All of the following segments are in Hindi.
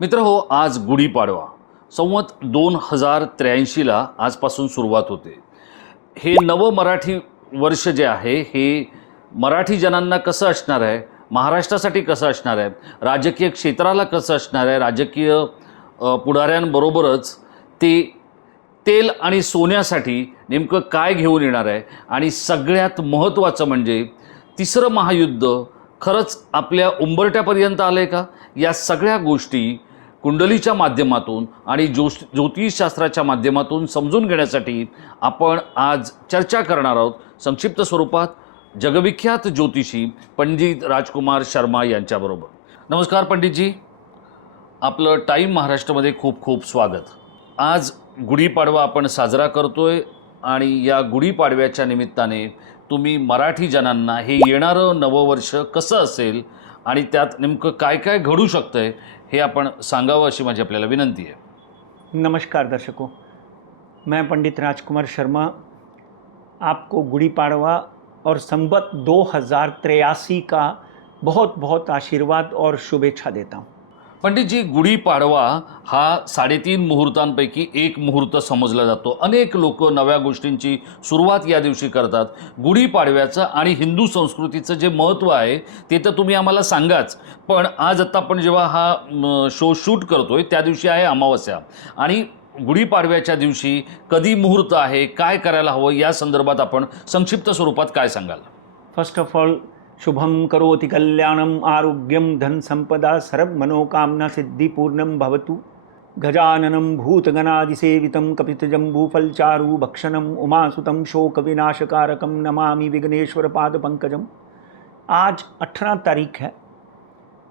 मित्र हो, आज गुढीपाडवा संवत 2083ला आजपासून सुरुवात होते. हे नवं मराठी वर्ष जे आहे हे मराठी जनांना कसं असणार आहे, महाराष्ट्रासाठी कसं असणार आहे, राजकीय क्षेत्राला कसं असणार आहे, राजकीय पुढाऱ्यांबरोबरच ते तेल आणि सोन्यासाठी नेमकं काय घेऊन येणार आहे आणि सगळ्यात महत्त्वाचं म्हणजे तिसरं महायुद्ध खरंच आपल्या उंबरठ्यापर्यंत आलं आहे का, या सगळ्या गोष्टी कुंडलीच्या माध्यमातून आणि ज्योतिषशास्त्राच्या माध्यमातून समजून घेण्यासाठी आपण आज चर्चा करणार आहोत. संक्षिप्त स्वरूपात जगविख्यात ज्योतिषी पंडित राजकुमार शर्मा यांच्याबरोबर. नमस्कार पंडितजी, आपलं टाईम महाराष्ट्रामध्ये खूप खूप स्वागत. आज गुढीपाडवा आपण साजरा करतोय आणि या गुढीपाडव्याच्या निमित्ताने तुम्ही मराठी जनांना हे येणारं नववर्ष कसं असेल आणि त्यात नेमकं काय काय घडू शकतंय हे आपण सांगावं अशी माझी आपल्याला विनंती आहे. नमस्कार दर्शकों, मैं पंडित राजकुमार शर्मा आपको गुड़ी पाड़वा और संवत 2083 का बहुत बहुत आशीर्वाद और शुभेच्छा देता हूँ. पंडितजी, गुढीपाडवा हा 3.5 मुहूर्तांपैकी एक मुहूर्त समजला जातो. अनेक लोक नव्या गोष्टींची सुरुवात या दिवशी करतात. गुढीपाडव्याचं आणि हिंदू संस्कृतीचं जे महत्त्व आहे ते तर तुम्ही आम्हाला सांगाच, पण आज आता आपण जेव्हा हा शो शूट करतोय त्या दिवशी आहे अमावस्या आणि गुढीपाडव्याच्या दिवशी कधी मुहूर्त आहे, काय करायला हवं, या संदर्भात आपण संक्षिप्त स्वरूपात काय सांगाल? फर्स्ट ऑफ ऑल, शुभम करोति कल्याणम आरोग्यम धन संपदा सर्व मनोकामना सिद्धिपूर्णम भवतु. गजाननम भूतगणादिसेवितं कपितजम्बूफलचारु भक्षणम उमासुतं शोक विनाशकारकम नमामि विघ्नेश्वर पाद पंकजम. आज 18 तारीख है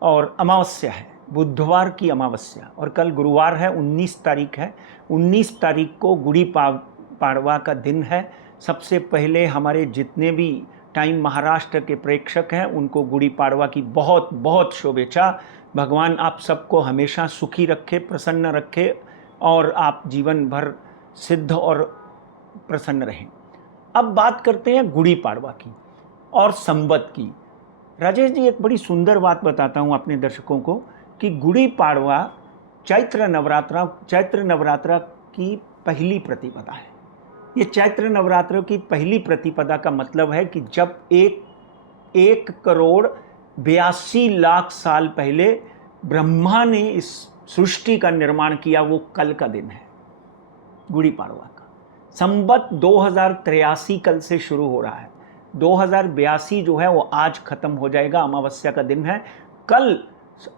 और अमावस्या है, बुधवार की अमावस्या, और कल गुरुवार है, 19 तारीख है. 19 तारीख को गुड़ी पाड़वा का दिन है. सबसे पहले हमारे जितने भी टाइम महाराष्ट्र के प्रेक्षक हैं उनको गुड़ी पाड़वा की बहुत बहुत शुभेच्छा. भगवान आप सबको हमेशा सुखी रखे, प्रसन्न रखे और आप जीवन भर सिद्ध और प्रसन्न रहें. अब बात करते हैं गुड़ी पाड़वा की और संवत की. राजेश जी, एक बड़ी सुंदर बात बताता हूँ अपने दर्शकों को कि गुड़ी पाड़वा चैत्र नवरात्रा की पहली प्रतिपदा है. ये चैत्र नवरात्रों की पहली प्रतिपदा का मतलब है कि जब 1,82,82,00,000 साल पहले ब्रह्मा ने इस सृष्टि का निर्माण किया, वो कल का दिन है गुड़ी पाड़वा का. संवत 2083 कल से शुरू हो रहा है. 2082 जो है वो आज ख़त्म हो जाएगा. अमावस्या का दिन है. कल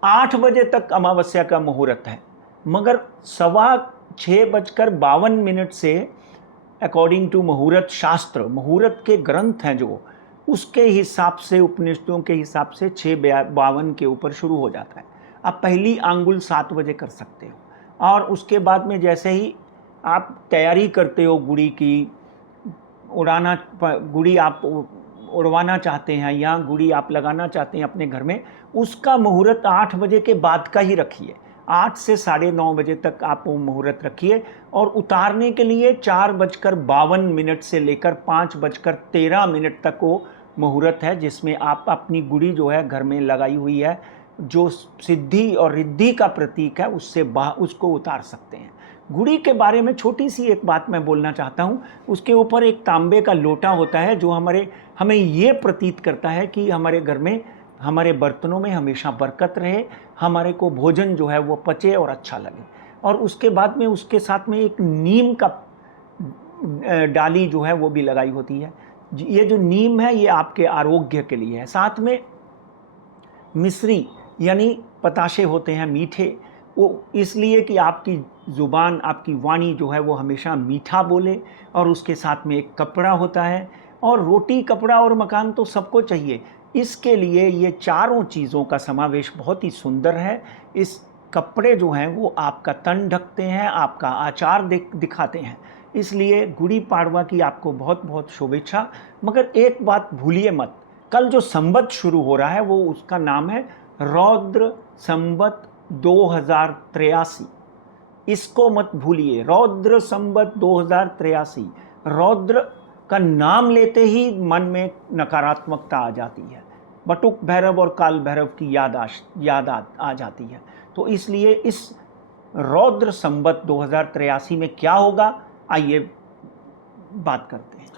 8 बजे तक अमावस्या का मुहूर्त है, मगर 6:52 से अकॉर्डिंग टू मुहूर्त शास्त्र, मुहूर्त के ग्रंथ हैं जो, उसके हिसाब से, उपनिषदों के हिसाब से 6:52 के ऊपर शुरू हो जाता है. आप पहली आंगुल 7 बजे कर सकते हो और उसके बाद में जैसे ही आप तैयारी करते हो गुड़ी की, गुड़ी आप उड़वाना चाहते हैं या गुड़ी आप लगाना चाहते हैं अपने घर में, उसका मुहूर्त 8 बजे के बाद का ही रखिए. 8 से 9:30 बजे तक आप वो मुहूर्त रखिए और उतारने के लिए 4:52 से लेकर 5:13 तक वो मुहूर्त है, जिसमें आप अपनी गुड़ी जो है घर में लगाई हुई है, जो सिद्धि और रिद्धि का प्रतीक है, उसको उतार सकते हैं. गुड़ी के बारे में छोटी सी एक बात मैं बोलना चाहता हूँ. उसके ऊपर एक तांबे का लोटा होता है जो हमें ये प्रतीत करता है कि हमारे घर में, हमारे बर्तनों में हमेशा बरकत रहे, हमारे को भोजन जो है वो पचे और अच्छा लगे. और उसके बाद में उसके साथ में एक नीम का डाली जो है वो भी लगाई होती है. ये जो नीम है ये आपके आरोग्य के लिए है. साथ में मिश्री यानी पताशे होते हैं मीठे, वो इसलिए कि आपकी ज़ुबान, आपकी वाणी जो है वो हमेशा मीठा बोले. और उसके साथ में एक कपड़ा होता है, और रोटी, कपड़ा और मकान तो सबको चाहिए. इसके लिए ये चारों चीज़ों का समावेश बहुत ही सुंदर है. इस कपड़े जो हैं वो आपका तन ढकते हैं, आपका आचार दिखाते हैं. इसलिए गुड़ी पाड़वा की आपको बहुत बहुत शुभेच्छा. मगर एक बात भूलिए मत, कल जो संवत शुरू हो रहा है वो उसका नाम है रौद्र संवत 2083. इसको मत भूलिए, रौद्र संवत 2083. रौद्र का नाम लेते ही मन में नकारात्मकता आ जाती है. बटुक भैरव और काल भैरव की याद आ जाती है। तो इसलिए इस रौद्र संवत 2083 में क्या होगा, आइए बात करते हैं।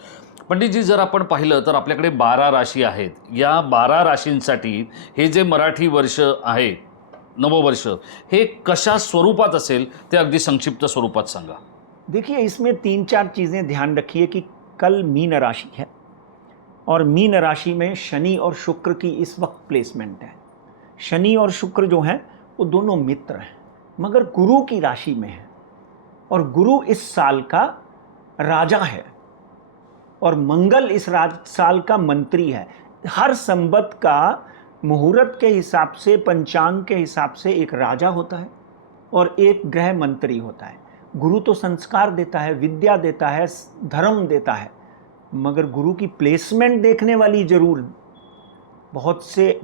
पंडितजी, जर आपण पाहिलं तर आपल्याकडे 12 राशी आहेत. या 12 राशींसाठी हे जे मराठी वर्ष आहे, नववर्ष, हे कशा स्वरूपात असेल ते अगदी संक्षिप्त स्वरूपात सांगा. देखिए, इसमें 3-4 चीज़ें ध्यान रखिए कि कल मीन राशि है और मीन राशि में शनि और शुक्र की इस वक्त प्लेसमेंट है। शनि और शुक्र जो हैं वो दोनों मित्र हैं, मगर गुरु की राशि में है और गुरु इस साल का राजा है और मंगल इस साल का मंत्री है। हर संवत का मुहूर्त के हिसाब से, पंचांग के हिसाब से एक राजा होता है और एक ग्रह मंत्री होता है। गुरु तो संस्कार देता है, विद्या देता है, धर्म देता है, मगर गुरु की प्लेसमेंट देखने वाली जरूर। बहुत से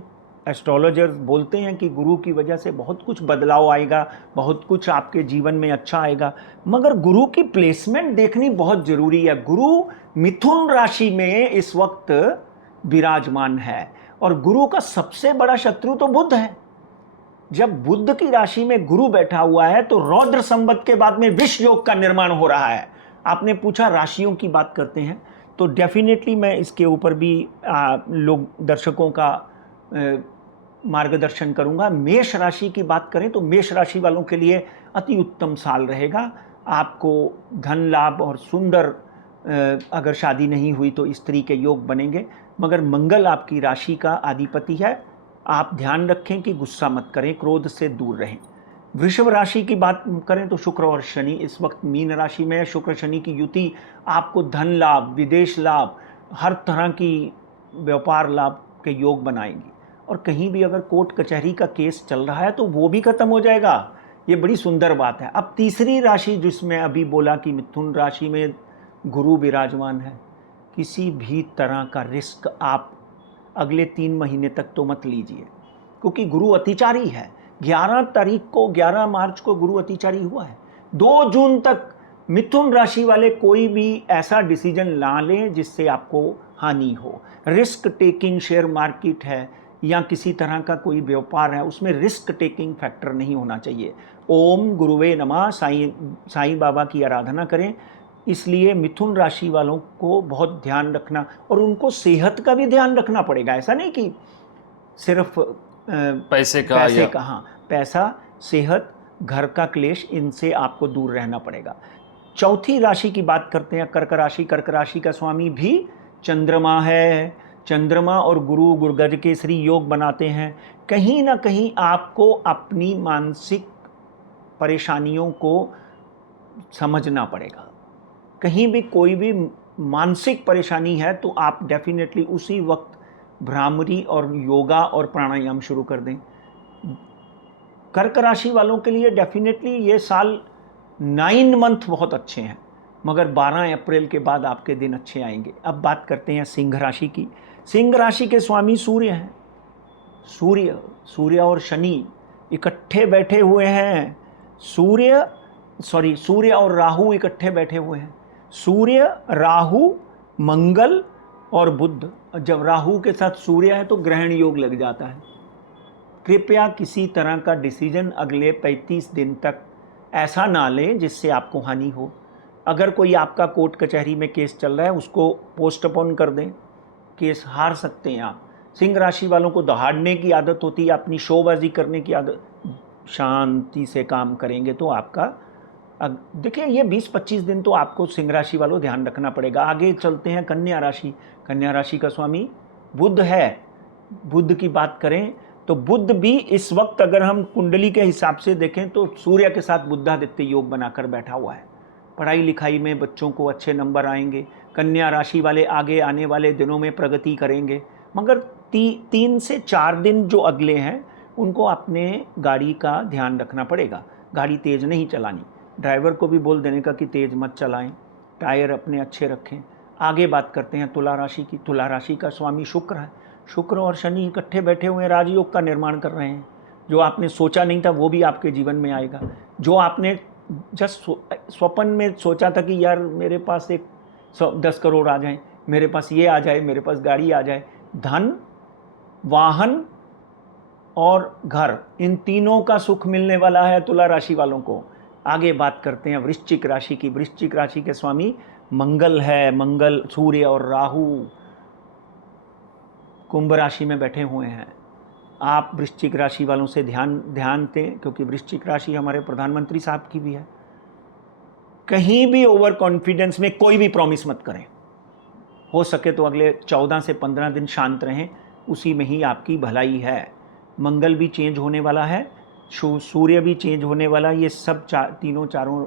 एस्ट्रोलॉजर्स बोलते हैं कि गुरु की वजह से बहुत कुछ बदलाव आएगा, बहुत कुछ आपके जीवन में अच्छा आएगा, मगर गुरु की प्लेसमेंट देखनी बहुत ज़रूरी है। गुरु मिथुन राशि में इस वक्त विराजमान है और गुरु का सबसे बड़ा शत्रु तो बुध है। जब बुध की राशि में गुरु बैठा हुआ है तो रौद्र संवत के बाद में विष योग का निर्माण हो रहा है। आपने पूछा राशियों की बात करते हैं, तो डेफिनेटली मैं इसके ऊपर भी लोग दर्शकों का मार्गदर्शन करूंगा। मेष राशि की बात करें तो मेष राशि वालों के लिए अति उत्तम साल रहेगा। आपको धन लाभ और सुंदर, अगर शादी नहीं हुई तो स्त्री के योग बनेंगे, मगर मंगल आपकी राशि का अधिपति है। आप ध्यान रखें कि गुस्सा मत करें, क्रोध से दूर रहें। वृषभ राशि की बात करें तो शुक्र और शनि इस वक्त मीन राशि में है। शुक्र शनि की युति आपको धन लाभ, विदेश लाभ, हर तरह की व्यापार लाभ के योग बनाएंगी। और कहीं भी अगर कोर्ट कचहरी का केस चल रहा है तो वो भी खत्म हो जाएगा। ये बड़ी सुंदर बात है। अब तीसरी राशि जिसमें अभी बोला कि मिथुन राशि में गुरु विराजमान है, किसी भी तरह का रिस्क आप अगले 3 महीने तक तो मत लीजिए, क्योंकि गुरु अतिचारी है। 11 मार्च को गुरु अतिचारी हुआ है। 2 जून तक मिथुन राशि वाले कोई भी ऐसा डिसीजन ना लें जिससे आपको हानि हो। रिस्क टेकिंग शेयर मार्केट है या किसी तरह का कोई व्यापार है, उसमें रिस्क टेकिंग फैक्टर नहीं होना चाहिए। ओम गुरुवे नमः, साईं बाबा की आराधना करें। इसलिए मिथुन राशि वालों को बहुत ध्यान रखना, और उनको सेहत का भी ध्यान रखना पड़ेगा। ऐसा नहीं कि सिर्फ पैसे का हाँ, पैसा, सेहत, घर का क्लेश, इनसे आपको दूर रहना पड़ेगा। चौथी राशि की बात करते हैं, कर्क राशि। कर्क राशि का स्वामी भी चंद्रमा है। चंद्रमा और गुरु गुरगज केसरी योग बनाते हैं। कहीं ना कहीं आपको अपनी मानसिक परेशानियों को समझना पड़ेगा। कहीं भी कोई भी मानसिक परेशानी है तो आप डेफिनेटली उसी वक्त भ्रामरी और योगा और प्राणायाम शुरू कर दें। कर्क राशि वालों के लिए डेफिनेटली ये साल 9 मंथ बहुत अच्छे हैं, मगर 12 अप्रैल के बाद आपके दिन अच्छे आएंगे। अब बात करते हैं सिंह राशि की। सिंह राशि के स्वामी सूर्य हैं। सूर्य और शनि इकट्ठे बैठे हुए हैं। सूर्य और राहु इकट्ठे बैठे हुए हैं। सूर्य, राहु, मंगल और बुध। जब राहु के साथ सूर्य है तो ग्रहण योग लग जाता है। कृपया किसी तरह का डिसीजन अगले 35 दिन तक ऐसा ना लें जिससे आपको हानि हो। अगर कोई आपका कोर्ट कचहरी में केस चल रहा है उसको पोस्टपोन कर दें, केस हार सकते हैं आप। सिंह राशि वालों को दहाड़ने की आदत होती है, अपनी शोबाजी करने की आदत। शांति से काम करेंगे तो आपका, देखिए ये 20-25 दिन तो आपको सिंह राशि वालों ध्यान रखना पड़ेगा। आगे चलते हैं कन्या राशि। कन्या राशि का स्वामी बुध है। बुध की बात करें तो बुध भी इस वक्त अगर हम कुंडली के हिसाब से देखें तो सूर्य के साथ बुधादित्य योग बनाकर बैठा हुआ है। पढ़ाई लिखाई में बच्चों को अच्छे नंबर आएंगे। कन्या राशि वाले आगे आने वाले दिनों में प्रगति करेंगे, मगर 3 से 4 दिन जो अगले हैं उनको अपने गाड़ी का ध्यान रखना पड़ेगा। गाड़ी तेज़ नहीं चलानी, ड्राइवर को भी बोल देने का कि तेज़ मत चलाएं, टायर अपने अच्छे रखें। आगे बात करते हैं तुला राशि की। तुला राशि का स्वामी शुक्र है। शुक्र और शनि इकट्ठे बैठे हुए हैं, राजयोग का निर्माण कर रहे हैं। जो आपने सोचा नहीं था वो भी आपके जीवन में आएगा। जो आपने जस्ट स्वप्न में सोचा था कि यार मेरे पास 10 करोड़ आ जाए, मेरे पास ये आ जाए, मेरे पास गाड़ी आ जाए, धन वाहन और घर, इन तीनों का सुख मिलने वाला है तुला राशि वालों को। आगे बात करते हैं वृश्चिक राशि की। वृश्चिक राशि के स्वामी मंगल है। मंगल, सूर्य और राहु कुंभ राशि में बैठे हुए हैं। आप वृश्चिक राशि वालों से ध्यान दें, क्योंकि वृश्चिक राशि हमारे प्रधानमंत्री साहब की भी है। कहीं भी ओवर कॉन्फिडेंस में कोई भी प्रॉमिस मत करें। हो सके तो अगले 14 से 15 दिन शांत रहें, उसी में ही आपकी भलाई है। मंगल भी चेंज होने वाला है, सूर्य भी चेंज होने वाला है। ये सब तीनों चारों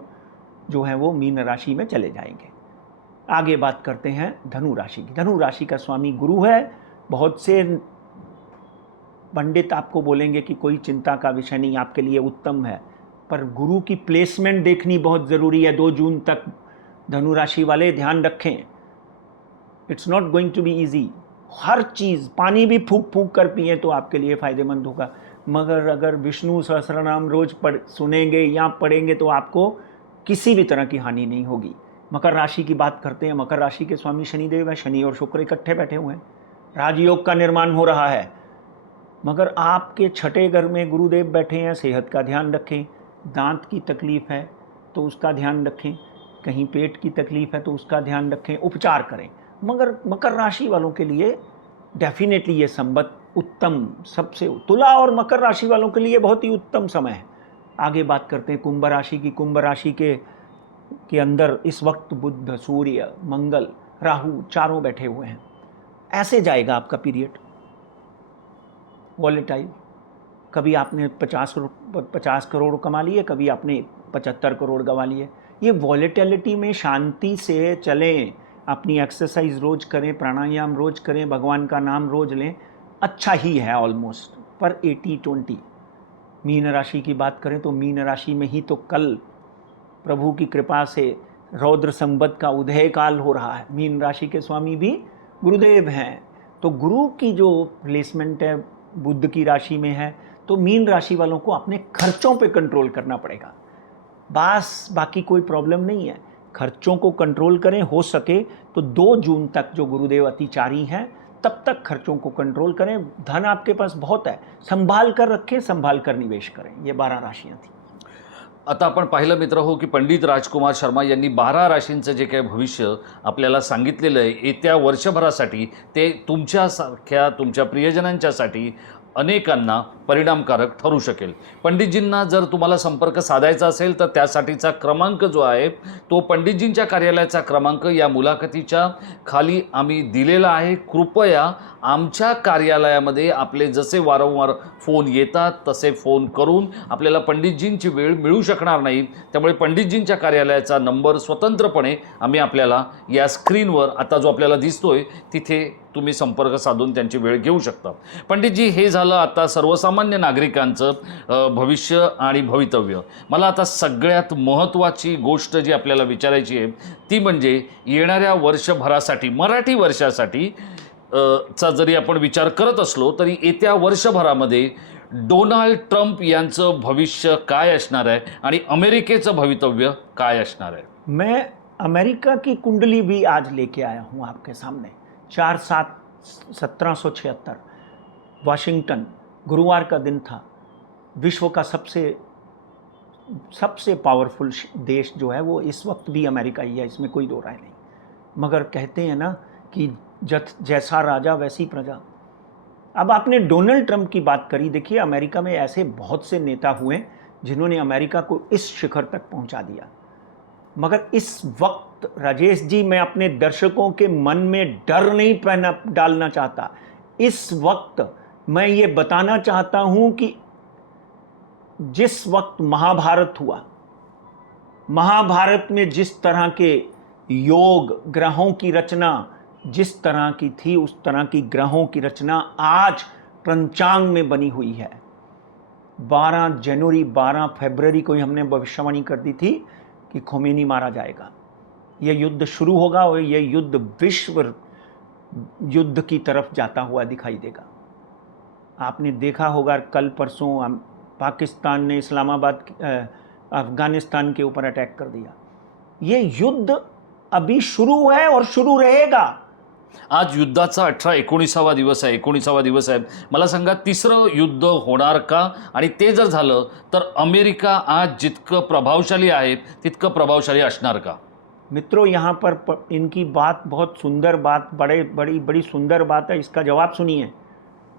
जो हैं वो मीन राशि में चले जाएंगे। आगे बात करते हैं धनु राशि की। धनु राशि का स्वामी गुरु है। बहुत से पंडित आपको बोलेंगे कि कोई चिंता का विषय नहीं, आपके लिए उत्तम है, पर गुरु की प्लेसमेंट देखनी बहुत ज़रूरी है। 2 जून तक धनु राशि वाले ध्यान रखें। It's not going to be easy. हर चीज़, पानी भी फूंक फूंक कर पिए तो आपके लिए फ़ायदेमंद होगा, मगर अगर विष्णु सहस्त्रनाम रोज सुनेंगे या पढ़ेंगे तो आपको किसी भी तरह की हानि नहीं होगी। मकर राशि की बात करते हैं। मकर राशि के स्वामी शनिदेव है। शनि और शुक्र इकट्ठे बैठे हुए हैं, राजयोग का निर्माण हो रहा है। मगर आपके छठे घर में गुरुदेव बैठे हैं। सेहत का ध्यान रखें। दांत की तकलीफ़ है तो उसका ध्यान रखें, कहीं पेट की तकलीफ़ है तो उसका ध्यान रखें, उपचार करें। मगर मकर राशि वालों के लिए डेफिनेटली ये संबत उत्तम, सबसे तुला और मकर राशि वालों के लिए बहुत ही उत्तम समय है। आगे बात करते हैं कुंभ राशि की। कुंभ राशि के अंदर इस वक्त बुध, सूर्य, मंगल, राहु चारों बैठे हुए हैं। ऐसे जाएगा आपका पीरियड वॉलेटाइल। कभी आपने 50 करोड़ कमा लिए, कभी आपने 75 करोड़ गंवा लिए। ये वॉलेटिलिटी में शांति से चलें, अपनी एक्सरसाइज रोज़ करें, प्राणायाम रोज़ करें, भगवान का नाम रोज़ लें, अच्छा ही है ऑलमोस्ट। पर 80-20 मीन राशि की बात करें तो मीन राशि में ही तो कल प्रभु की कृपा से रौद्र संवत का उदय काल हो रहा है। मीन राशि के स्वामी भी गुरुदेव हैं, तो गुरु की जो प्लेसमेंट है बुध की राशि में है, तो मीन राशि वालों को अपने खर्चों पे कंट्रोल करना पड़ेगा। बस बाकी कोई प्रॉब्लम नहीं है, खर्चों को कंट्रोल करें। हो सके तो 2 जून तक जो गुरुदेव अतिचारी हैं तब तक खर्चों को कंट्रोल करें। धन आपके पास बहुत है, संभाल कर रखें, संभाल कर निवेश करें। ये 12 राशियां थी। आता आपण पाहिलं मित्र हो की पंडित राजकुमार शर्मा यांनी 12 राशींचं जे काही भविष्य आपल्याला सांगितलेलं आहे येत्या वर्षभरासाठी, ते तुमच्यासारख्या तुमच्या प्रियजनांच्यासाठी अनेकांना परिणामकारक ठरू शकेल। पंडितजींना जर तुम्हाला संपर्क साधायचा असेल तर त्यासाठीचा क्रमांक जो आहे तो पंडितजींच्या कार्यालयाचा क्रमांक या मुलाखतीच्या खाली आम्ही दिलेला आहे। कृपया आमच्या कार्यालयामध्ये आपले जसे वारंवार फोन येतात तसे फोन करून, आपल्याला पंडितजींची वेळ मिळू शकणार नाही, त्यामुळे पंडितजींच्या कार्यालयाचा नंबर स्वतंत्रपणे आम्ही आपल्याला या स्क्रीनवर आता जो आपल्याला दिसतोय तिथे तुम्ही संपर्क साधून त्यांची वेळ घेऊ शकता। पंडितजी, हे झालं आता सर्वसामान्य नागरिकांचं भविष्य आणि भवितव्य। मला आता सगळ्यात महत्त्वाची गोष्ट जी आपल्याला विचारायची आहे ती म्हणजे येणाऱ्या वर्षभरासाठी, मराठी वर्षासाठी चा जरी आपण विचार करत असलो तरी येत्या वर्षभरामध्ये डोनाल्ड ट्रम्प यांचं भविष्य काय असणार आहे आणि अमेरिकेचं भवितव्य काय असणार आहे? मैं अमेरिका की कुंडली भी आज लेके आया हूँ आपके सामने। 4/7/1776 वाशिंगटन, गुरुवार का दिन था। विश्व का सबसे पावरफुल देश जो है वो इस वक्त भी अमेरिका ही है, इसमें कोई दो राय नहीं। मगर कहते हैं ना कि जैसा राजा वैसी प्रजा। अब आपने डोनाल्ड ट्रंप की बात करी, देखिए अमेरिका में ऐसे बहुत से नेता हुए जिन्होंने अमेरिका को इस शिखर तक पहुंचा दिया। मगर इस वक्त राजेश जी, मैं अपने दर्शकों के मन में डर नहीं डालना चाहता। इस वक्त मैं ये बताना चाहता हूं कि जिस वक्त महाभारत हुआ, महाभारत में जिस तरह के योग, ग्रहों की रचना जिस तरह की थी, उस तरह की ग्रहों की रचना आज पंचांग में बनी हुई है। 12 जनवरी 12 फरवरी को ही हमने भविष्यवाणी कर दी थी कि खोमेनी मारा जाएगा, यह युद्ध शुरू होगा और यह युद्ध विश्व युद्ध की तरफ जाता हुआ दिखाई देगा। आपने देखा होगा कल परसों पाकिस्तान ने अफगानिस्तान के ऊपर अटैक कर दिया। ये युद्ध अभी शुरू है और शुरू रहेगा। आज युद्धाचा 19वा दिवस आहे, 19वा दिवस आहे. मला सांगा, तिसरं युद्ध होणार का? आणि ते जर झालं तर अमेरिका आज जितकं प्रभावशाली आहे तितकं प्रभावशाली असणार का? मित्रों, यहाँ पर इनकी बात बहुत सुंदर बात, बड़ी सुंदर बात है। इसका जवाब सुनिए।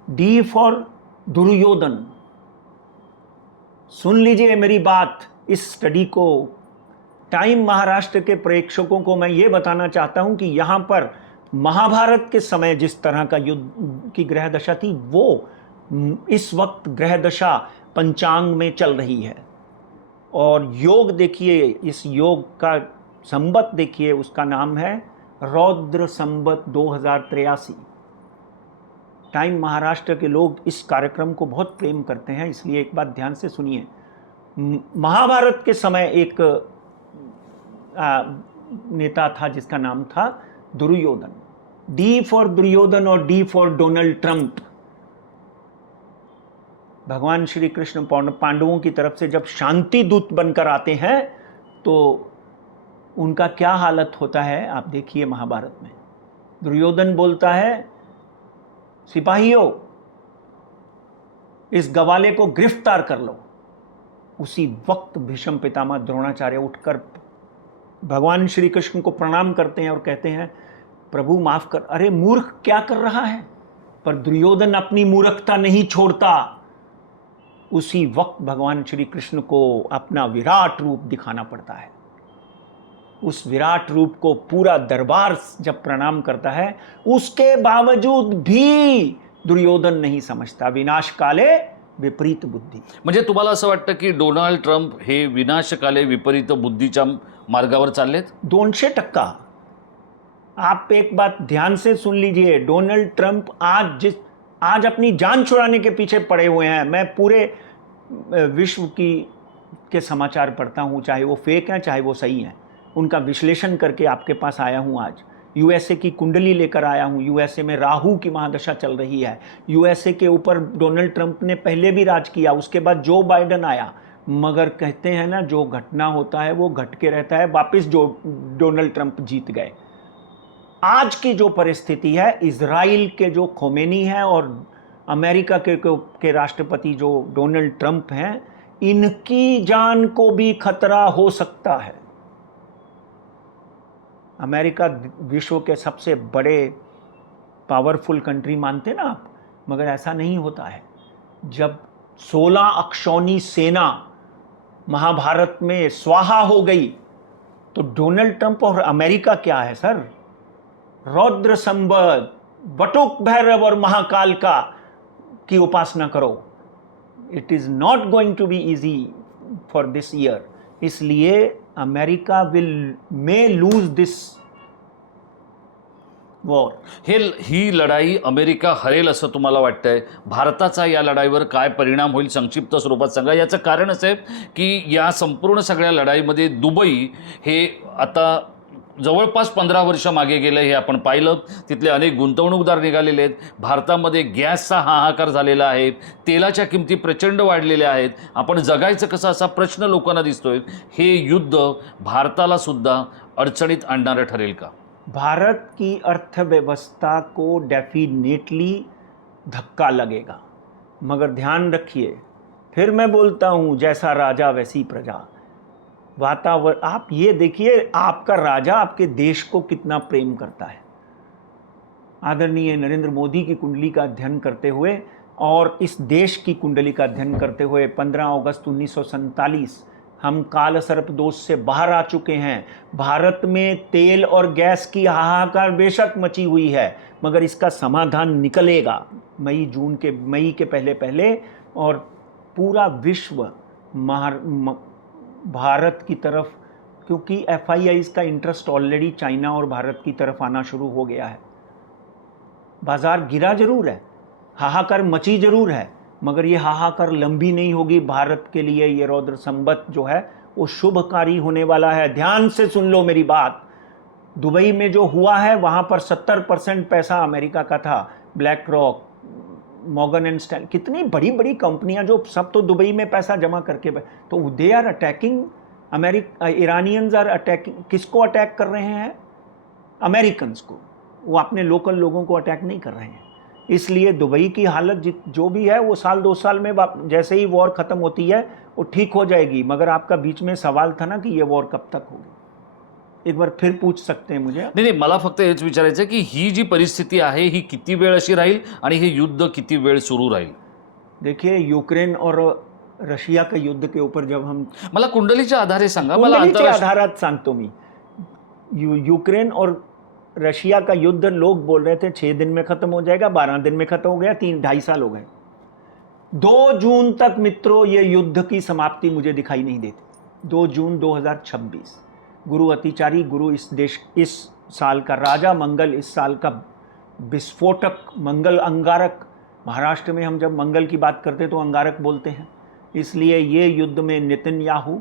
D for Duryodhan. सुन लीजिए मेरी बात, इस स्टडी को। टाइम महाराष्ट्र के प्रेक्षकों को मैं ये बताना चाहता हूं कि यहाँ पर महाभारत के समय जिस तरह का युद्ध की ग्रह दशा थी, वो इस वक्त ग्रह दशा पंचांग में चल रही है। और योग देखिए, इस योग का संबत देखिए, उसका नाम है रौद्र संबत 2083। टाइम महाराष्ट्र के लोग इस कार्यक्रम को बहुत प्रेम करते हैं, इसलिए एक बात ध्यान से सुनिए। महाभारत के समय एक नेता था जिसका नाम था दुर्योधन। डी फॉर दुर्योधन और डी फॉर डोनाल्ड ट्रंप। भगवान श्री कृष्ण पांडवों की तरफ से जब शांति दूत बनकर आते हैं तो उनका क्या हालत होता है आप देखिए महाभारत में। दुर्योधन बोलता है, सिपाहियों, इस गवाले को गिरफ्तार कर लो। उसी वक्त भीष्म पितामह द्रोणाचार्य उठकर भगवान श्री कृष्ण को प्रणाम करते हैं और कहते हैं, प्रभु माफ कर। अरे मूर्ख, क्या कर रहा है? पर दुर्योधन अपनी मूर्खता नहीं छोड़ता। उसी वक्त भगवान श्री कृष्ण को अपना विराट रूप दिखाना पड़ता है। उस विराट रूप को पूरा दरबार जब प्रणाम करता है, उसके बावजूद भी दुर्योधन नहीं समझता। विनाश काले विपरीत बुद्धी। म्हणजे तुम्हाला असं वाटतं की डोनाल्ड ट्रम्प हे विनाशकाले विपरीत बुद्धीच्या मार्गावर चाललेत? 200%। आप एक बात ध्यान से सुन लीजिए। डोनाल्ड ट्रंप आज अपनी जान छुड़ाने के पीछे पड़े हुए हैं। मैं पूरे विश्व के समाचार पढ़ता हूँ, चाहे वो फेक हैं चाहे वो सही हैं, उनका विश्लेषण करके आपके पास आया हूँ आज। यूएसए की कुंडली लेकर आया हूँ। यूएसए में राहु की महादशा चल रही है। यूएसए के ऊपर डोनाल्ड ट्रंप ने पहले भी राज किया, उसके बाद जो बाइडन आया। मगर कहते हैं ना, जो घटना होता है वो घट के रहता है। वापिस जो डोनाल्ड ट्रंप जीत गए। आज की जो परिस्थिति है, इजराइल के जो खोमेनी है और अमेरिका के राष्ट्रपति जो डोनाल्ड ट्रंप हैं, इनकी जान को भी खतरा हो सकता है। अमेरिका विश्व के सबसे बड़े पावरफुल कंट्री मानते ना आप, मगर ऐसा नहीं होता है। जब 16 अक्षौणी सेना महाभारत में स्वाहा हो गई तो डोनाल्ड ट्रंप और अमेरिका क्या है सर? रौद्र संबत, बटुक भैरव और महाकाल का की उपासना करो। It is not going to be easy for this year. इसलिए America may lose this war. ही लढाई अमेरिका हरेल असं तुम्हाला वाटतंय? भारताचा या लढाईवर काय परिणाम होईल संक्षिप्त स्वरूपात सांगा। याचं कारण असं आहे की या संपूर्ण सगळ्या लढाईमध्ये दुबई हे आता जवळपास 15 वर्ष मागे गेलं हे आपण पाहिलं। तिथले अनेक गुंतवणूकदार निघालेले आहेत। भारतामध्ये गॅसचा हाहाकार झालेला आहे, तेलाच्या किमती प्रचंड वाढलेल्या आहेत। आपण जगायचं कसं असा प्रश्न लोकांना दिसतोय। हे युद्ध भारताला सुद्धा अडचणीत आणणारं ठरेल का? भारत की अर्थव्यवस्था को डेफिनेटली धक्का लगेगा। मगर ध्यान रखिए, फिर मैं बोलता हूँ, जैसा राजा वैसी प्रजा। वातावरण आप ये देखिए, आपका राजा आपके देश को कितना प्रेम करता है। आदरणीय नरेंद्र मोदी की कुंडली का अध्ययन करते हुए और इस देश की कुंडली का अध्ययन करते हुए 15 अगस्त 1947 हम काल सर्प दोष से बाहर आ चुके हैं। भारत में तेल और गैस की हाहाकार बेशक मची हुई है, मगर इसका समाधान निकलेगा मई के पहले और पूरा विश्व भारत की तरफ, क्योंकि FIIs का इंटरेस्ट ऑलरेडी चाइना और भारत की तरफ आना शुरू हो गया है। बाजार गिरा जरूर है, हाहाकार मची जरूर है, मगर ये हाहाकार लंबी नहीं होगी। भारत के लिए ये रौद्र संबत जो है वो शुभकारी होने वाला है। ध्यान से सुन लो मेरी बात। दुबई में जो हुआ है वहाँ पर 70% पैसा अमेरिका का था। Black rock, Morgan and Stanley, कितनी बड़ी बड़ी कंपनियां जो सब तो दुबई में पैसा जमा करके, तो they are attacking Iranians are attacking. किसको अटैक कर रहे हैं? अमेरिकन्स को। वो अपने लोकल लोगों को अटैक नहीं कर रहे हैं। इसलिए दुबई की हालत जो भी है वो साल 2 साल में जैसे ही वॉर ख़त्म होती है वो ठीक हो जाएगी। मगर आपका बीच में सवाल था ना कि ये वॉर कब तक होगी, एक बार फिर पूछ सकते हैं मुझे? नाही नाही, मला फक्त हेच विचारायचं आहे की ही जी परिस्थिती आहे ही किती वेळ अशी राहील आणि हे युद्ध किती वेळ सुरू राहील? देखिए, यूक्रेन और रशिया के युद्ध के ऊपर जब हम मला कुंडलीच्या आधारे सांगा, मला कुंडलीच्या आंतरराष्ट्रीय आधारात सांगतो मी। यूक्रेन और रशिया का युद्ध लोग बोल रहे थे 6 दिन में खत्म हो जाएगा, 12 दिन में खत्म हो गया, 2.5 साल हो गए। 2 जून तक मित्रों ये युद्ध की समाप्ति मुझे दिखाई नहीं देती। 2 जून 2026, गुरु अतिचारी, गुरु इस देश, इस साल का राजा, मंगल इस साल का विस्फोटक, मंगल अंगारक। महाराष्ट्र में हम जब मंगल की बात करते तो अंगारक बोलते हैं। इसलिए ये युद्ध में नेतन्याहू,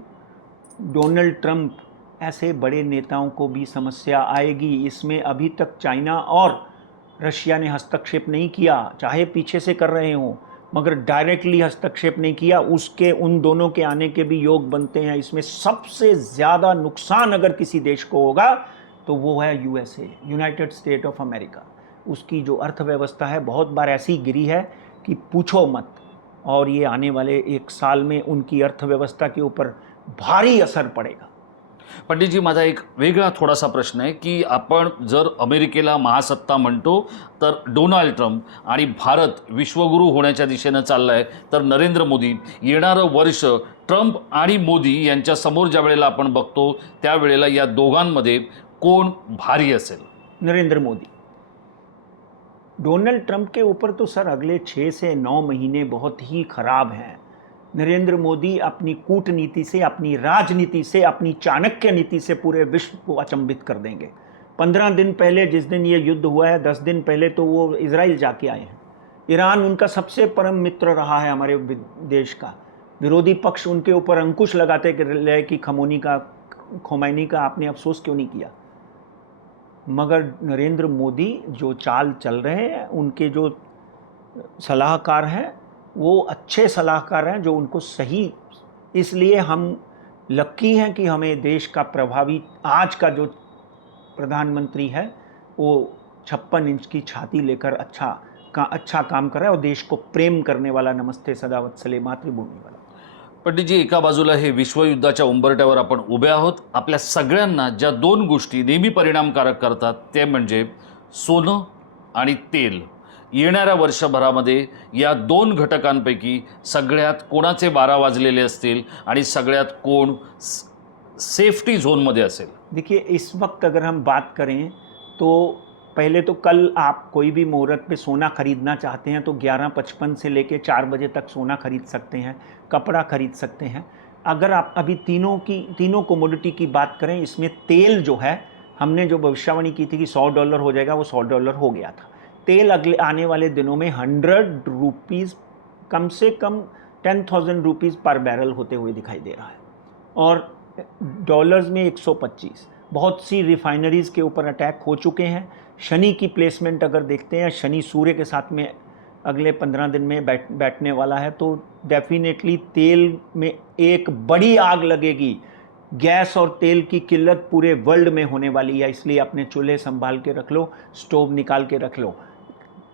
डोनाल्ड ट्रंप ऐसे बड़े नेताओं को भी समस्या आएगी। इसमें अभी तक चाइना और रशिया ने हस्तक्षेप नहीं किया, चाहे पीछे से कर रहे हों, मगर डायरेक्टली हस्तक्षेप नहीं किया। उसके उन दोनों के आने के भी योग बनते हैं। इसमें सबसे ज़्यादा नुकसान अगर किसी देश को होगा तो वो है USA, United state of America. उसकी जो अर्थव्यवस्था है बहुत बार ऐसी गिरी है कि पूछो मत, और ये आने वाले 1 साल में उनकी अर्थव्यवस्था के ऊपर भारी असर पड़ेगा। पंडितजी, माझा एक वेगळा थोडासा प्रश्न आहे की आपण जर अमेरिकेला महासत्ता म्हणतो तर डोनाल्ड ट्रम्प आणि भारत विश्वगुरू होण्याच्या दिशेनं चालला आहे, तर नरेंद्र मोदी, येणारं वर्ष ट्रम्प आणि मोदी यांच्या समोर ज्या वेळेला आपण बघतो त्यावेळेला या दोघांमध्ये कोण भारी असेल? नरेंद्र मोदी। डोनाल्ड ट्रंप के ऊपर तो सर अगले 6 से 9 महीने बहुत ही खराब हैं। नरेंद्र मोदी अपनी कूटनीति से, अपनी राजनीति से, अपनी चाणक्य नीति से पूरे विश्व को अचंभित कर देंगे। 15 दिन पहले, जिस दिन ये युद्ध हुआ है, 10 दिन पहले तो वो इजराइल जाके आए हैं। ईरान उनका सबसे परम मित्र रहा है हमारे देश का। विरोधी पक्ष उनके ऊपर अंकुश लगाते रहे कि खोमैनी का आपने अफसोस क्यों नहीं किया। मगर नरेंद्र मोदी जो चाल चल रहे हैं, उनके जो सलाहकार हैं वो अच्छे सलाहकार हैं जो उनको सही, इसलिए हम लक्की हैं कि हमें देश का प्रभावी आज का जो प्रधानमंत्री है वो 56 इंच की छाती लेकर अच्छा काम कर रहा है और देश को प्रेम करने वाला, नमस्ते सदा वत्सले मातृभूमी वाला। पंडितजी, एका बाजूला हे विश्वयुद्धाच्या उंबरठ्यावर आपण उभे आहोत। आपल्या सगळ्यांना ज्या 2 गोष्टी नेहमी परिणामकारक करतात ते म्हणजे सोनं आणि तेल। येणाऱ्या वर्षभरामध्ये या 2 घटकांपैकी सगळ्यात कोणाचे 12 वाजलेले असतील आणि सगळ्यात कोण सेफ्टी झोनमध्ये असेल? देखिए, इस वक्त अगर हम बात करें तो पहले तो कल आप कोई भी मुहूर्त पे सोना खरीदना चाहते हैं तो 11:55 से लेके 4 बजे तक सोना खरीद सकते हैं, कपड़ा खरीद सकते हैं। अगर आप अभी तीनों कोमोडिटी की बात करें, इसमें तेल जो है, हमने जो भविष्यवाणी की थी कि $100 हो जाएगा, वो $100 हो गया था। तेल अगले आने वाले दिनों में 100 रुपीज़, कम से कम 10,000 रुपीज़ पर बैरल होते हुए दिखाई दे रहा है, और डॉलर्स में 125। बहुत सी रिफाइनरीज़ के ऊपर अटैक हो चुके हैं। शनि की प्लेसमेंट अगर देखते हैं, शनि सूर्य के साथ में अगले 15 दिन में बैठने वाला है, तो डेफिनेटली तेल में एक बड़ी आग लगेगी। गैस और तेल की किल्लत पूरे वर्ल्ड में होने वाली है, इसलिए अपने चूल्हे संभाल के रख लो, स्टोव निकाल के रख लो,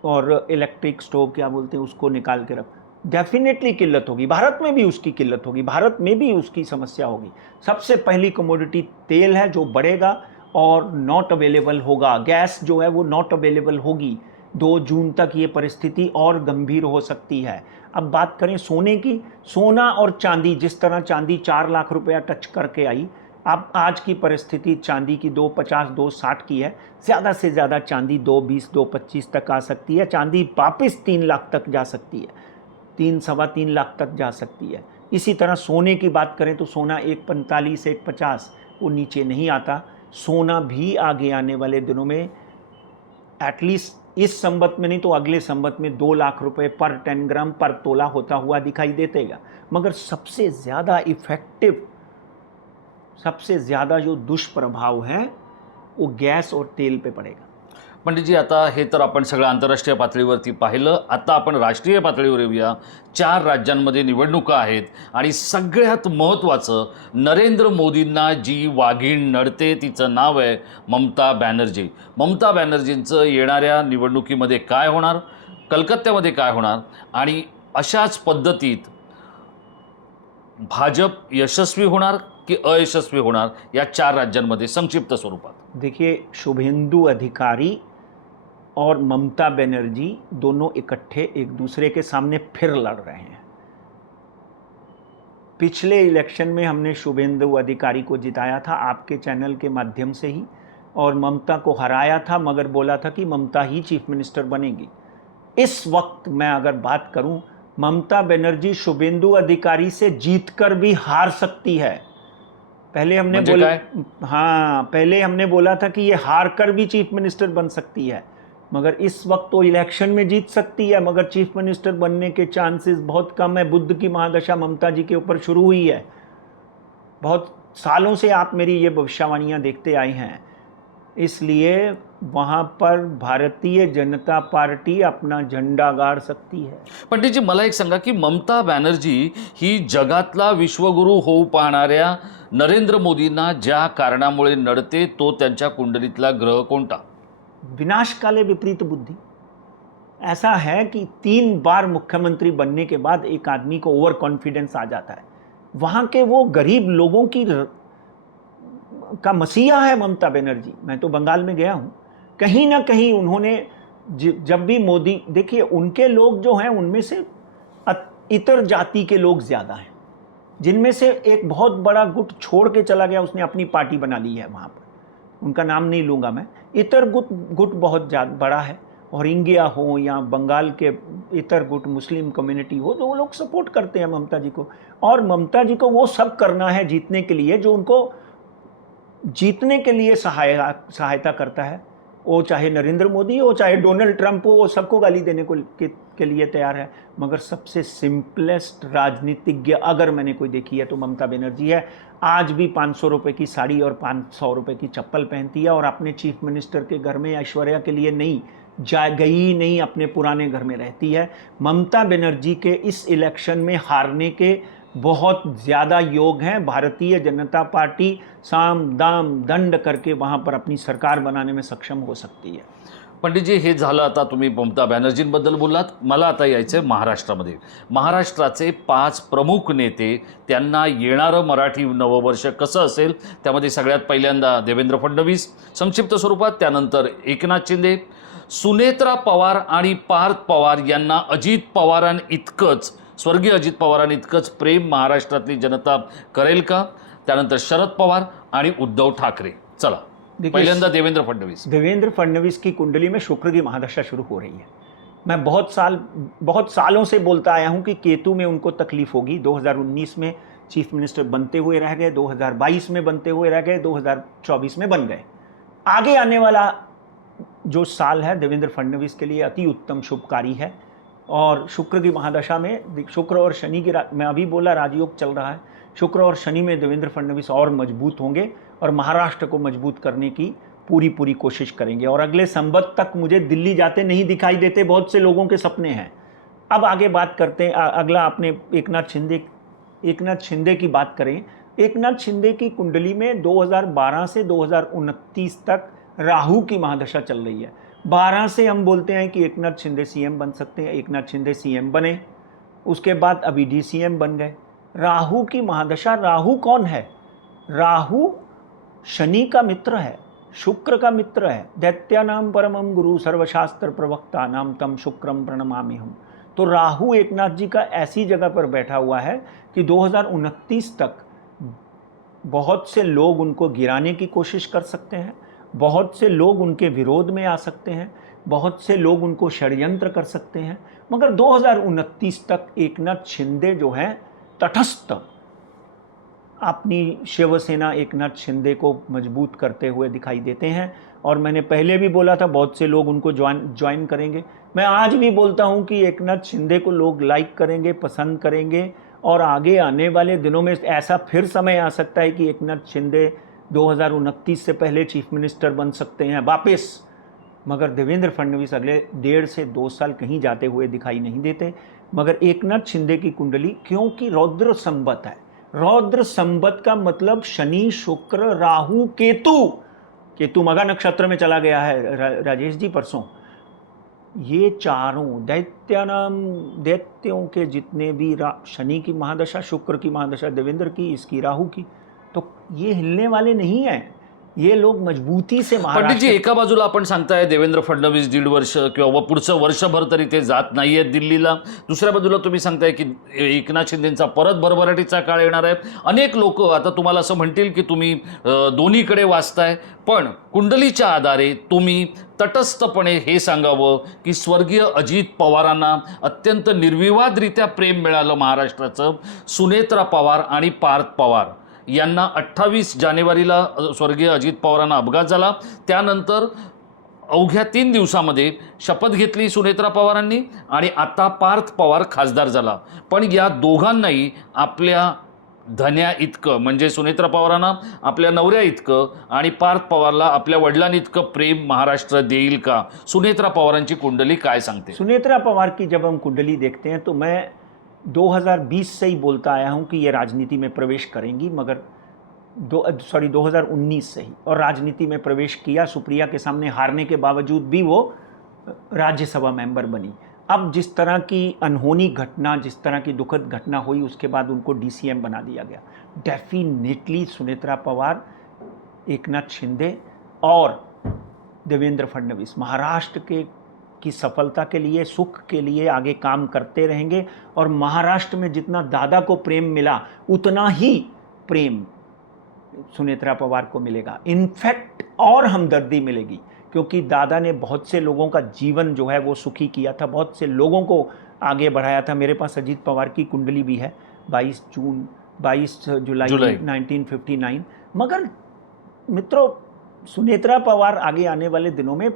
और इलेक्ट्रिक स्टोव क्या बोलते हैं उसको निकाल के रख। डेफिनेटली किल्लत होगी, भारत में भी उसकी किल्लत होगी, भारत में भी उसकी समस्या होगी। सबसे पहली कमोडिटी तेल है जो बढ़ेगा और नॉट अवेलेबल होगा। गैस जो है वो नॉट अवेलेबल होगी। 2 जून तक ये परिस्थिति और गंभीर हो सकती है। अब बात करें सोने की, सोना और चांदी, जिस तरह चांदी 4 लाख रुपया टच करके आई, अब आज की परिस्थिति चांदी की 250 260 की है। ज़्यादा से ज़्यादा चांदी 220 225 तक आ सकती है। चांदी वापस 3 लाख तक जा सकती है, 3 सवा 3 लाख तक जा सकती है। इसी तरह सोने की बात करें तो सोना 145 150 वो नीचे नहीं आता। सोना भी आगे आने वाले दिनों में एटलीस्ट इस संबत में नहीं तो अगले संबत में 2 लाख रुपए पर 10 ग्राम पर तोला होता हुआ दिखाई देगा। मगर सबसे ज़्यादा इफ़ेक्टिव, सबसे ज़्यादा जो दुष्प्रभाव है वो गैस और तेल पे पड़ेगा। पंडितजी, आता हे तर आपण सगळं आंतरराष्ट्रीय पातळीवरती पाहिलं. आता आपण राष्ट्रीय पातळीवर येऊया. 4 राज्यांमध्ये निवडणुका आहेत आणि सगळ्यात महत्त्वाचं, नरेंद्र मोदींना जी वाघीण नडते तिचं नाव आहे ममता बॅनर्जी. ममता बॅनर्जींचं येणाऱ्या निवडणुकीमध्ये काय होणार, कलकत्त्यामध्ये काय होणार आणि अशाच पद्धतीत भाजप यशस्वी होणार की अयशस्वी होणार या 4 राज्यांमध्ये संक्षिप्त स्वरूपात? देखिए, शुभेंदु अधिकारी और ममता बनर्जी दोनों इकट्ठे एक दूसरे के सामने फिर लड़ रहे हैं। पिछले इलेक्शन में हमने शुभेंदु अधिकारी को जिताया था आपके चैनल के माध्यम से ही, और ममता को हराया था, मगर बोला था कि ममता ही चीफ मिनिस्टर बनेगी। इस वक्त मैं अगर बात करूं, ममता बनर्जी शुभेंदु अधिकारी से जीतकर भी हार सकती है। पहले हमने म्हणजे बोला, काय? हाँ, पहले हमने बोला था कि ये हार कर भी चीफ मिनिस्टर बन सकती है, मगर इस वक्त तो इलेक्शन में जीत सकती है, मगर चीफ मिनिस्टर बनने के चांसेस बहुत कम है। बुद्ध की महादशा ममता जी के ऊपर शुरू हुई है। बहुत सालों से आप मेरी ये भविष्यवाणियाँ देखते आए हैं, इसलिए वहाँ पर भारतीय जनता पार्टी अपना झंडा गाड़ सकती है। पंडितजी, मला एक सांगा की ममता बॅनर्जी ही जगातला विश्वगुरू होऊ पाहणाऱ्या नरेंद्र मोदींना ज्या कारणामुळे नडते तो त्यांच्या कुंडलीतला ग्रह कोणता? विनाशकाले विपरीत बुद्धि। ऐसा है कि 3 बार मुख्यमंत्री बनने के बाद एक आदमी को ओवर कॉन्फिडेंस आ जाता है। वहाँ के वो गरीब लोगों की का मसीहा है ममता बनर्जी। मैं तो बंगाल में गया हूँ, कहीं ना कहीं उन्होंने जब भी मोदी, देखिए उनके लोग जो हैं उनमें से इतर जाति के लोग ज़्यादा हैं, जिनमें से एक बहुत बड़ा गुट छोड़ के चला गया, उसने अपनी पार्टी बना ली है वहाँ पर, उनका नाम नहीं लूँगा मैं। इतर गुट बहुत ज़्यादा बड़ा है, और इंडिया हो या बंगाल के इतर गुट, मुस्लिम कम्युनिटी हो, तो वो लोग सपोर्ट करते हैं ममता जी को। और ममता जी को वो सब करना है जीतने के लिए जो उनको जीतने के लिए सहायता करता है। वो चाहे नरेंद्र मोदी हो, चाहे डोनाल्ड ट्रंप हो, वो सबको गाली देने को के लिए तैयार है। मगर सबसे सिंपलेस्ट राजनीतिज्ञ अगर मैंने कोई देखी है तो ममता बनर्जी है। आज भी 500 रुपये की साड़ी और 500 रुपये की चप्पल पहनती है, और अपने चीफ मिनिस्टर के घर में ऐश्वर्या के लिए नहीं गई नहीं, अपने पुराने घर में रहती है। ममता बनर्जी के इस इलेक्शन में हारने के बहुत ज़्यादा योग हैं। भारतीय जनता पार्टी साम दाम दंड करके वहाँ पर अपनी सरकार बनाने में सक्षम हो सकती है। पंडितजी, हे झालं. आता तुम्ही ममता बॅनर्जींबद्दल बोललात. मला आता यायचं आहे महाराष्ट्रामध्ये. महाराष्ट्राचे 5 प्रमुख नेते, त्यांना येणारं मराठी नववर्ष कसं असेल त्यामध्ये सगळ्यात पहिल्यांदा देवेंद्र फडणवीस संक्षिप्त स्वरूपात, त्यानंतर एकनाथ शिंदे, सुनेत्रा पवार आणि पार्थ पवार यांना अजित पवारांइतकंच, स्वर्गीय अजित पवारांइतकंच प्रेम महाराष्ट्रातली जनता करेल का? त्यानंतर शरद पवार आणि उद्धव ठाकरे. चला, पहिल्यांदा देवेंद्र फडणवीस. देवेंद्र फडणवीस की कुंडली में शुक्र की महादशा शुरू हो रही है। मैं बहुत सालों से बोलता आया हूं कि केतु में उनको तकलीफ होगी। 2019 में चीफ मिनिस्टर बनते हुए रह गए, 2022 में बनते हुए रह गए, 2024 में बन गए। आगे आने वाला जो साल है देवेंद्र फडणवीस के लिए अति उत्तम शुभकारी है। और शुक्र की महादशा में शुक्र और शनि की, मैं अभी बोला राजयोग चल रहा है, शुक्र और शनि में देवेंद्र फडणवीस और मजबूत होंगे और महाराष्ट्र को मजबूत करने की पूरी कोशिश करेंगे। और अगले संवत तक मुझे दिल्ली जाते नहीं दिखाई देते, बहुत से लोगों के सपने हैं। अब आगे बात करते हैं, अगला आपने एकनाथ शिंदे की बात करें। एकनाथ शिंदे की कुंडली में 2012 से 2029 तक राहु की महादशा चल रही है। 12 से हम बोलते हैं कि एकनाथ शिंदे सीएम बन सकते हैं, एकनाथ शिंदे सीएम बने, उसके बाद अभी डीसीएम बन गए। राहु की महादशा, राहु कौन है? राहु शनि का मित्र है, शुक्र का मित्र है। दैत्यानाम परमम गुरु सर्वशास्त्र प्रवक्ता नाम तम शुक्रम प्रणमामि हम। तो राहु एकनाथ जी का ऐसी जगह पर बैठा हुआ है कि 2029 तक बहुत से लोग उनको गिराने की कोशिश कर सकते हैं, बहुत से लोग उनके विरोध में आ सकते हैं, बहुत से लोग उनको षड्यंत्र कर सकते हैं। मगर 2029 तक एकनाथ शिंदे जो हैं तटस्थ अपनी शिवसेना एकनाथ शिंदे को मजबूत करते हुए दिखाई देते हैं। और मैंने पहले भी बोला था बहुत से लोग उनको ज्वाइन करेंगे। मैं आज भी बोलता हूं कि एकनाथ शिंदे को लोग लाइक करेंगे, पसंद करेंगे। और आगे आने वाले दिनों में ऐसा फिर समय आ सकता है कि एकनाथ शिंदे 2029 से पहले चीफ मिनिस्टर बन सकते हैं वापस। मगर देवेंद्र फडणवीस अगले 1.5 से 2 साल कहीं जाते हुए दिखाई नहीं देते। मगर एकनाथ शिंदे की कुंडली, क्योंकि रौद्र संबत है, रौद्र संबत का मतलब शनि, शुक्र, राहु, केतु। केतु मघा नक्षत्र में चला गया है राजेश जी परसों। ये चारों दैत्यों के जितने भी शनि की महादशा, शुक्र की महादशा देवेंद्र की, इसकी राहु की, तो ये हिलने वाले नहीं हैं। ये लोग मजबूती से पंडितजी, महाराष्ट्र। एका बाजूला आपण सांगताय देवेंद्र फडणवीस 1.5 वर्ष किंवा पुढचं वर्षभर तरी ते जात नाहीये दिल्लीला, दुसऱ्या बाजूला तुम्ही सांगताय की एकनाथ शिंदेचा परत भरभराटीचा काळ येणार आहे. अनेक लोक आता तुम्हाला असं म्हणतील की तुम्ही दोन्हीकडे वाचताय, पण कुंडलीच्या आधारे तुम्ही तटस्थपणे हे सांगावं की स्वर्गीय अजित पवारांना अत्यंत निर्विवादरित्या प्रेम मिळालं महाराष्ट्राचं. सुनेत्रा पवार आणि पार्थ पवार यांना 28 जानेवारीला स्वर्गीय अजित पवारांना अपघात झाला. त्यानंतर अवघ्या 3 दिवसामध्ये शपथ घेतली सुनेत्रा पवारांनी आणि आता पार्थ पवार खासदार झाला. पण या दोघांनाही आपल्या धन्या इतकं, म्हणजे सुनेत्रा पवारांना आपल्या नवऱ्या इतकं आणि पार्थ पवारला आपल्या वडिलांइतकं प्रेम महाराष्ट्र देईल का? सुनेत्रा पवारांची कुंडली काय सांगते? सुनेत्रा पवार की जब हम कुंडली देखते हैं तो मैं 2020 से ही बोलता आया हूं कि ये राजनीति में प्रवेश करेंगी, मगर 2019 से ही, और राजनीति में प्रवेश किया। सुप्रिया के सामने हारने के बावजूद भी वो राज्यसभा मेंबर बनी। अब जिस तरह की अनहोनी घटना, जिस तरह की दुखद घटना हुई, उसके बाद उनको डीसीएम बना दिया गया। डेफिनेटली सुनेत्रा पवार, एकनाथ शिंदे और देवेंद्र फडणवीस महाराष्ट्र की सफलता के लिए, सुख के लिए आगे काम करते रहेंगे। और महाराष्ट्र में जितना दादा को प्रेम मिला, उतना ही प्रेम सुनेत्रा पवार को मिलेगा। इनफैक्ट और हमदर्दी मिलेगी, क्योंकि दादा ने बहुत से लोगों का जीवन जो है वो सुखी किया था, बहुत से लोगों को आगे बढ़ाया था। मेरे पास अजीत पवार की कुंडली भी है, 22 जुलाई 1959। मगर मित्रों, सुनेत्रा पवार आगे आने वाले दिनों में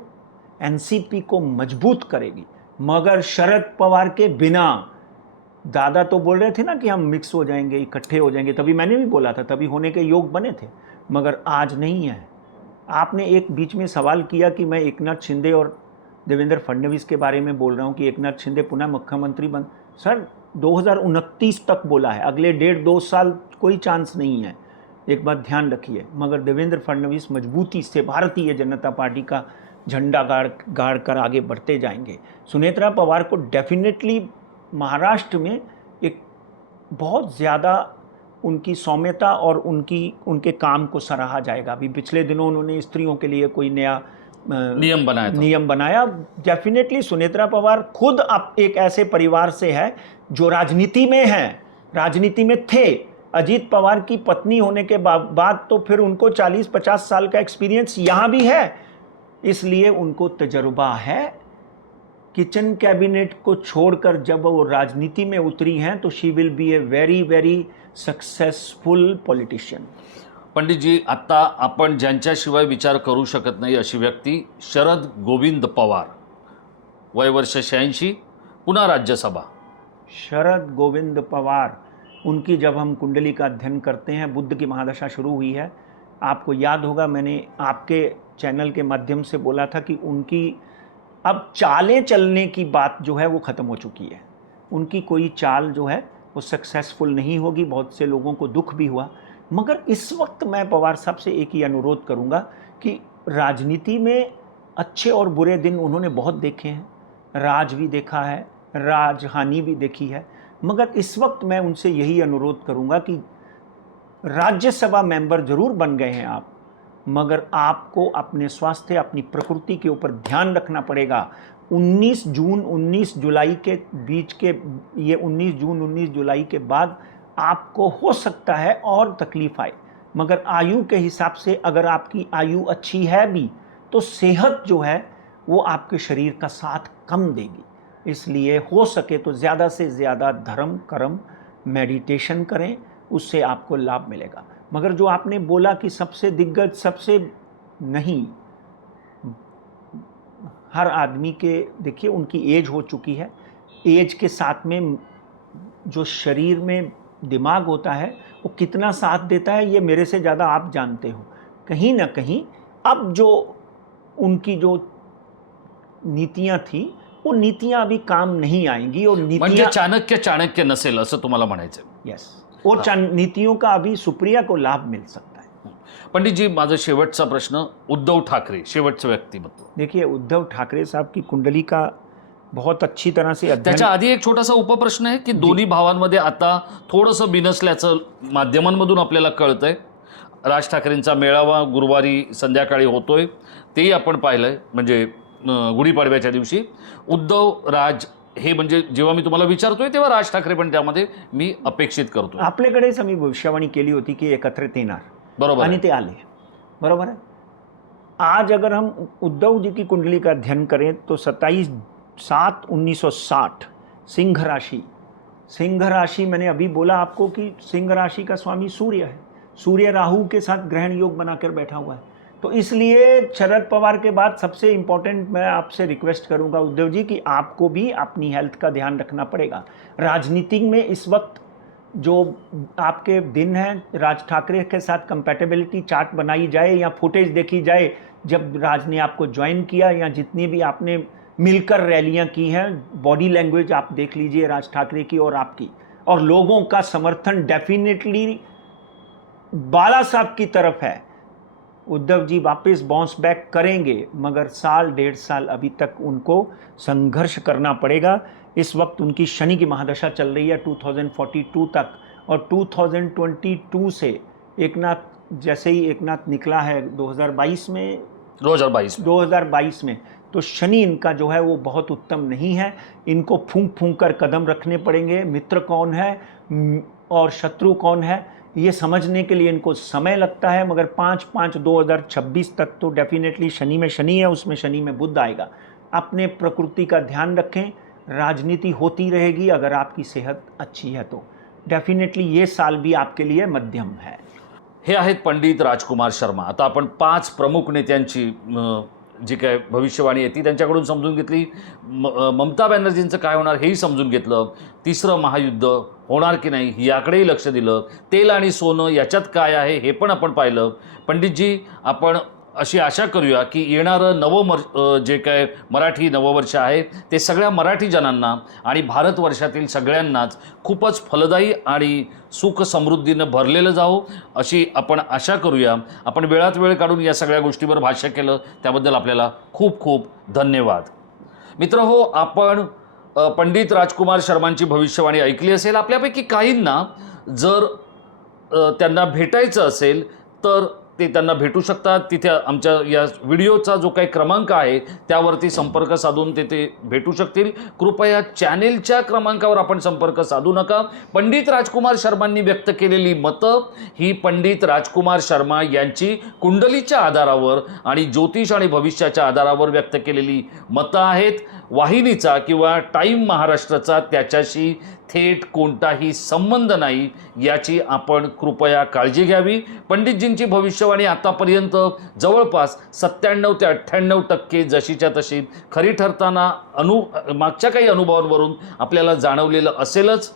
एनसीपी को मजबूत करेगी, मगर शरद पवार के बिना। दादा तो बोल रहे थे ना कि हम मिक्स हो जाएंगे, इकट्ठे हो जाएंगे, तभी मैंने भी बोला था, तभी होने के योग बने थे, मगर आज नहीं है। आपने एक बीच में सवाल किया कि मैं एकनाथ शिंदे और देवेंद्र फडणवीस के बारे में बोल रहा हूँ कि एकनाथ शिंदे पुनः मुख्यमंत्री बन। सर 2029 तक बोला है, अगले 1.5-2 साल कोई चांस नहीं है, एक बात ध्यान रखिए। मगर देवेंद्र फडणवीस मजबूती से भारतीय जनता पार्टी का झंडा गाड़ कर आगे बढ़ते जाएंगे। सुनेत्रा पवार को डेफिनेटली महाराष्ट्र में एक बहुत ज़्यादा उनकी सौम्यता और उनके काम को सराहा जाएगा। अभी पिछले दिनों उन्होंने स्त्रियों के लिए कोई नया नियम बनाया। डेफिनेटली सुनेत्रा पवार खुद अब एक ऐसे परिवार से है जो राजनीति में है, राजनीति में थे। अजीत पवार की पत्नी होने के बाद तो फिर उनको 40-50 साल का एक्सपीरियंस यहाँ भी है, इसलिए उनको तजुर्बा है। किचन कैबिनेट को छोड़कर जब वो राजनीति में उतरी हैं तो she will be a very very successful politician. पंडितजी, आता आपण ज्यांच्याशिवाय विचार करू शकत नाही अशी व्यक्ती शरद गोविंद पवार, वय वर्ष 86, पुन्हा राज्यसभा। शरद गोविंद पवार, उनकी जब हम कुंडली का अध्ययन करते हैं, बुद्ध की महादशा शुरू हुई है। आपको याद होगा मैंने आपके चैनल के माध्यम से बोला था कि उनकी अब चालें चलने की बात जो है वो ख़त्म हो चुकी है। उनकी कोई चाल जो है वो सक्सेसफुल नहीं होगी, बहुत से लोगों को दुख भी हुआ। मगर इस वक्त मैं पवार साहब से एक ही अनुरोध करूंगा कि राजनीति में अच्छे और बुरे दिन उन्होंने बहुत देखे हैं, राज भी देखा है, राजहानि भी देखी है। मगर इस वक्त मैं उनसे यही अनुरोध करूंगा कि राज्यसभा मेंबर जरूर बन गए हैं आप, मगर आपको अपने स्वास्थ्य, अपनी प्रकृति के ऊपर ध्यान रखना पड़ेगा। 19 जून 19 जुलाई के बीच के, ये 19 जून 19 जुलाई के बाद आपको हो सकता है और तकलीफ आए, मगर आयु के हिसाब से अगर आपकी आयु अच्छी है भी तो सेहत जो है वो आपके शरीर का साथ कम देगी। इसलिए हो सके तो ज़्यादा से ज़्यादा धर्म कर्म मेडिटेशन करें, उससे आपको लाभ मिलेगा। मगर जो आपने बोला कि सबसे दिग्गज, सबसे नहीं, हर आदमी के देखिए उनकी एज हो चुकी है, एज के साथ में जो शरीर में दिमाग होता है वो कितना साथ देता है ये मेरे से ज़्यादा आप जानते हो। कहीं ना कहीं अब जो उनकी जो नीतियां थी वो नीतियां अभी काम नहीं आएंगी और म्हणजे नीतियां चाणक्य नसेल असं तुम्हाला म्हणायचं. यस वो नीतियों का अभी सुप्रिया को लाभ मिल सकता है. पंडित जी, माझा शेवटचा प्रश्न, उद्धव ठाकरे शेवटचं व्यक्तिमत्व. देखिए उद्धव ठाकरे साहब की कुंडली का बहुत अच्छी तरह से अध्ययन. त्याच्या आधी एक छोटासा उपप्रश्न आहे की दोन्ही भावांमध्ये आता थोडंसं बिनसल्याचं माध्यमांमधून आपल्याला कळतंय. राज ठाकरेंचा मेळावा गुरुवारी संध्याकाळी होतोय, तेही आपण पाहिलंय, म्हणजे गुढीपाडव्याच्या दिवशी. उद्धव राज हे म्हणजे जेव्हा मी तुम्हाला विचारतोय तेव्हा राज ठाकरे पण त्यामध्ये मी अपेक्षित करतोय. आपल्याकडेच आम्ही भविष्यवाणी केली होती की एकत्रित येणार, बरोबर आणि आहे. ते आले. बरोबर है. आज अगर हम उद्धव जी की कुंडली का अध्ययन करें तो 27/7/1960 सिंह राशि मैंने अभी बोला आपको कि सिंह राशि का स्वामी सूर्य है. सूर्य राहु के साथ ग्रहण योग बनाकर बैठा हुआ है. तो इसलिए शरद पवार के बाद सबसे इम्पोर्टेंट मैं आपसे रिक्वेस्ट करूंगा उद्धव जी कि आपको भी अपनी हेल्थ का ध्यान रखना पड़ेगा. राजनीति में इस वक्त जो आपके दिन हैं, राज ठाकरे के साथ कंपैटिबिलिटी चार्ट बनाई जाए या फुटेज देखी जाए जब राज ने आपको ज्वाइन किया, या जितनी भी आपने मिलकर रैलियां की हैं, बॉडी लैंग्वेज आप देख लीजिए राज ठाकरे की और आपकी, और लोगों का समर्थन डेफिनेटली बाला साहब की तरफ है. उद्धव जी वापस बाउंस बैक करेंगे, मगर साल 1.5 साल अभी तक उनको संघर्ष करना पड़ेगा. इस वक्त उनकी शनि की महादशा चल रही है 2042 तक, और 2022 से एकनाथ, जैसे ही एकनाथ निकला है 2022 में, तो शनि इनका जो है वो बहुत उत्तम नहीं है. इनको फूंक फूंक कर कदम रखने पड़ेंगे. मित्र कौन है और शत्रु कौन है ये समझने के लिए इनको समय लगता है, मगर 5/5/2026 तक तो डेफिनेटली शनि में शनि है, उसमें शनि में बुध आएगा. अपने प्रकृति का ध्यान रखें. राजनीति होती रहेगी अगर आपकी सेहत अच्छी है तो. डेफिनेटली ये साल भी आपके लिए मध्यम है. हे आहेत पंडित राजकुमार शर्मा. आता आपण 5 प्रमुख नेत्यांची जी काय भविष्यवाणी आहे ती त्यांच्याकडून समजून घेतली. ममता बॅनर्जींचं काय होणार हेही समजून घेतलं. तिसरं महायुद्ध होणार की नाही याकडेही लक्ष दिलं. तेल आणि सोनं याच्यात काय आहे हे पण आपण पाहिलं. पंडितजी, आपण अशी आशा करूया की येणारं जे काय मराठी नववर्ष आहे ते सगळ्या मराठी जनांना आणि भारतवर्षातील सगळ्यांनाच खूपच फलदायी आणि सुख समृद्धीनं भरलेलं जावो अशी आपण आशा करूया. आपण वेळात वेळ काढून या सगळ्या गोष्टीवर भाष्य केलं त्याबद्दल आपल्याला खूप खूप धन्यवाद. मित्रहो, आपण पंडित राजकुमार शर्मांची भविष्यवाणी ऐकली असेल. आपल्यापैकी काहींना जर त्यांना भेटायचं असेल तर ते त्यांना भेटू शकतात. तिथे आमच्या या व्हिडिओचा जो काही क्रमांक आहे त्यावरती संपर्क साधून ते भेटू शकतील. कृपया चॅनेलच्या क्रमांकावर आपण संपर्क साधू नका. पंडित राजकुमार शर्मांनी व्यक्त केलेली मतं ही पंडित राजकुमार शर्मा यांची कुंडलीच्या आधारावर आणि ज्योतिष आणि भविष्याच्या आधारावर व्यक्त केलेली मतं आहेत. वाहिनीचा किंवा टाईम महाराष्ट्राचा त्याच्याशी थेट कोणताही संबंध नाही याची आपण कृपया काळजी घ्यावी. पंडितजींची भविष्यवाणी आतापर्यंत जवळपास 97 ते 98% जशीच्या तशी खरी ठरताना मागच्या काही अनुभवांवरून आपल्याला जाणवलेलं असेलच,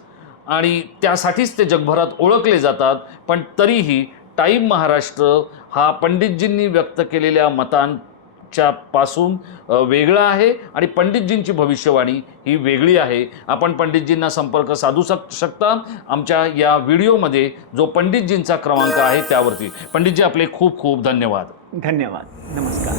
आणि त्यासाठीच ते जगभरात ओळखले जातात. पण तरीही टाईम महाराष्ट्र हा पंडितजींनी व्यक्त केलेल्या पासून वेगळा आहे आणि पंडितजींची भविष्यवाणी ही वेगळी आहे. आपण पंडितजींना संपर्क साधू शकता आमच्या या व्हिडिओमध्ये जो पंडितजींचा क्रमांक आहे त्यावरती. पंडितजी, आपले खूप खूप धन्यवाद. धन्यवाद. नमस्कार.